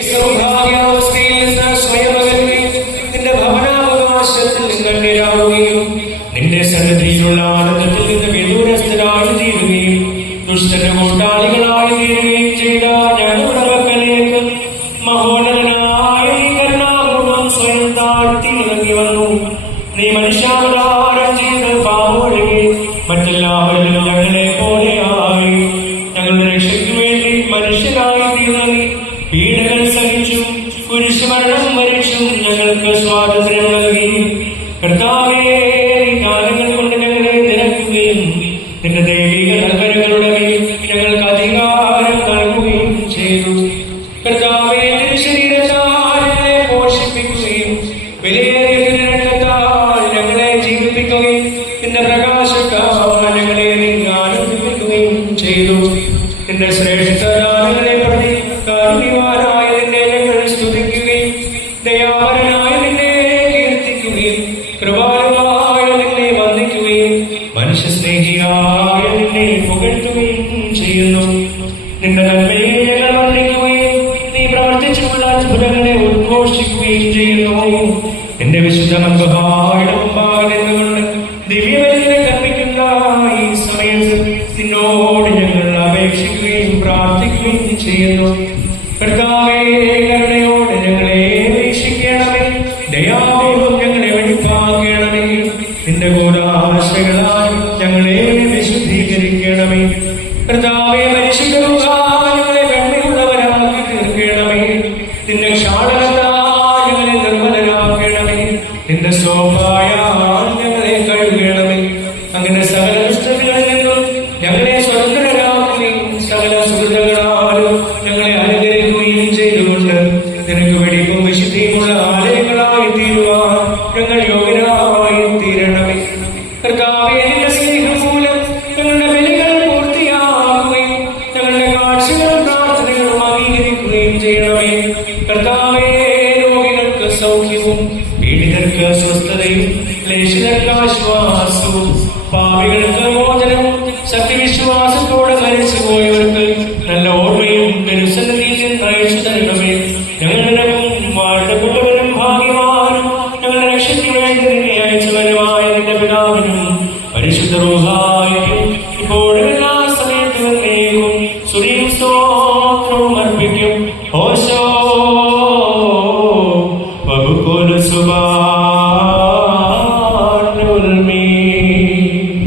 സൗഭാഗ്യാവസ്ഥയിൽ നിന്ന് സ്വയം അകലുകയും നിന്റെ ഭവനാവകാശത്തിൽ നിന്ന് അന്യരാവുകയും നിന്റെ സന്നിധിയിലുള്ള ആനന്ദത്തിൽ നിന്ന് വിദൂരസ്ഥരായി തീരുകയും ദുഷ്ടന്റെ കൂട്ടാളികളായി തീരുകയും ചെയ്ത ഞങ്ങളുടെ പക്കലേക്ക് മഹോന്നതനായ നീ കരുണാപൂർവം സ്വയം താഴ്ത്തി ഇറങ്ങി വന്നു. നീ മനുഷ്യാവതാരം ചെയ്ത് പാവൊഴുകി മറ്റെല്ലാവരിലും ഞങ്ങളെ പോലെയായി. ഞങ്ങളുടെ രക്ഷയ്ക്ക് വേണ്ടി മനുഷ്യരായി തീർന്നി പീഡകൾ സഹിച്ചു കുരിശുമരണം വരിച്ചും ഞങ്ങൾക്ക് സ്വാതന്ത്ര്യം നൽകി. കർത്താവേ, ജ്ഞാനങ്ങൾ കൊണ്ട് ഞങ്ങളെ നിരക്കുകയും നിന്റെ ദൈവിക നഗരങ്ങളുടെ മേൽ ഞങ്ങൾക്ക് അധികാരം നൽകുകയും ചെയ്തു. കർത്താവേ, നിന്റെ ശരീരത്താൽ ഞങ്ങളെ പോഷിപ്പിക്കുകയും വിലയേറിയ രക്തത്താൽ ഞങ്ങളെ ജീവിപ്പിക്കുകയും നിന്റെ പ്രകാശത്താൽ ഞങ്ങളെ നീ ആനന്ദിപ്പിക്കുകയും ചെയ്തു. നിന്റെ ശ്രേഷ്ഠദാനങ്ങളെ പ്രതി കാരുണ്യവാനായ നിന്നെ ഞങ്ങൾ സ്തുതിക്കുകയും ദയാപരനായ നിന്നെ കീർത്തിക്കുകയും കൃപാലുവായ നിന്നെ വന്ദിക്കുകയും മനുഷ്യസ്നേഹിയായ നിന്നെ പുകഴ്ത്തുകയും ചെയ്യുന്നു. നിന്റെ നന്മയെ ഞങ്ങൾ വർണ്ണിക്കുകയും നീ പ്രവർത്തിച്ചിട്ടുള്ള അത്ഭുതങ്ങളെ ഉദ്ഘോഷിക്കുകയും ചെയ്യുന്നു. എന്റെ വിശുദ്ധ മന്ദഭാവയുടെ മുമ്പാകെ നിന്നുകൊണ്ട് ദിവ്യവലിനെ കൽപ്പിക്കുന്ന ഈ സമയത്ത് നിന്നോട് ഞങ്ങൾ അപേക്ഷിക്കുകയും പ്രാർത്ഥിക്കുകയും ചെയ്യുന്നു. കർത്താവേ, കരുണയോടെ ഞങ്ങളെ വീക്ഷിക്കണമേ, ദയാപൂർവം ഞങ്ങളെ വെടിപ്പാക്കണമേ. നിന്റെ ഗൂഢാശകളാൽ ഞങ്ങളെ വിശുദ്ധീകരിക്കണമേ. കർത്താവേ, പരിശുദ്ധ ഞങ്ങളെ വെണ്മയുള്ളവരാക്കി തീർക്കണമേ. നിന്റെ ക്ഷാളനത്താൽ ഞങ്ങളെ നിർമ്മലരാക്കണമേ. നിന്റെ ശോഭയാൽ ഞങ്ങളെ കഴുകണമേ. അങ്ങനെ സകല ദുഷ്ടതകളിൽ നിന്നും ഞങ്ങളെ സ്വതന്ത്രരാക്കുകയും സകല സുഹൃത്തുക്കളാലും ഞങ്ങളെ അനുഗ്രഹിക്കുകയും ചെയ്തുകൊണ്ട് നിനക്ക് വെടിപ്പും വിശുദ്ധിയുമുള്ള ആലയങ്ങളായി തീരുവാൻ ഞങ്ങൾ യോഗ്യരായി തീരണമേ. കർത്താവേ, നിന്റെ സ്നേഹം മൂലം ഞങ്ങളുടെ ബലികൾ പൂർത്തിയാക്കുകയും ഞങ്ങളുടെ കാഴ്ചകളും പ്രാർത്ഥനകളും അംഗീകരിക്കുകയും ചെയ്യണമേ. കർത്താവേ, രോഗികൾക്ക് സൗഖ്യവും പീഡിതർക്ക് സ്വസ്ഥതയും ക്ലേശിതർക്ക് ആശ്വാസവും പാപികൾക്ക് മോചനവും സത്യവിശ്വാസത്തോടെ മരിച്ചുപോയി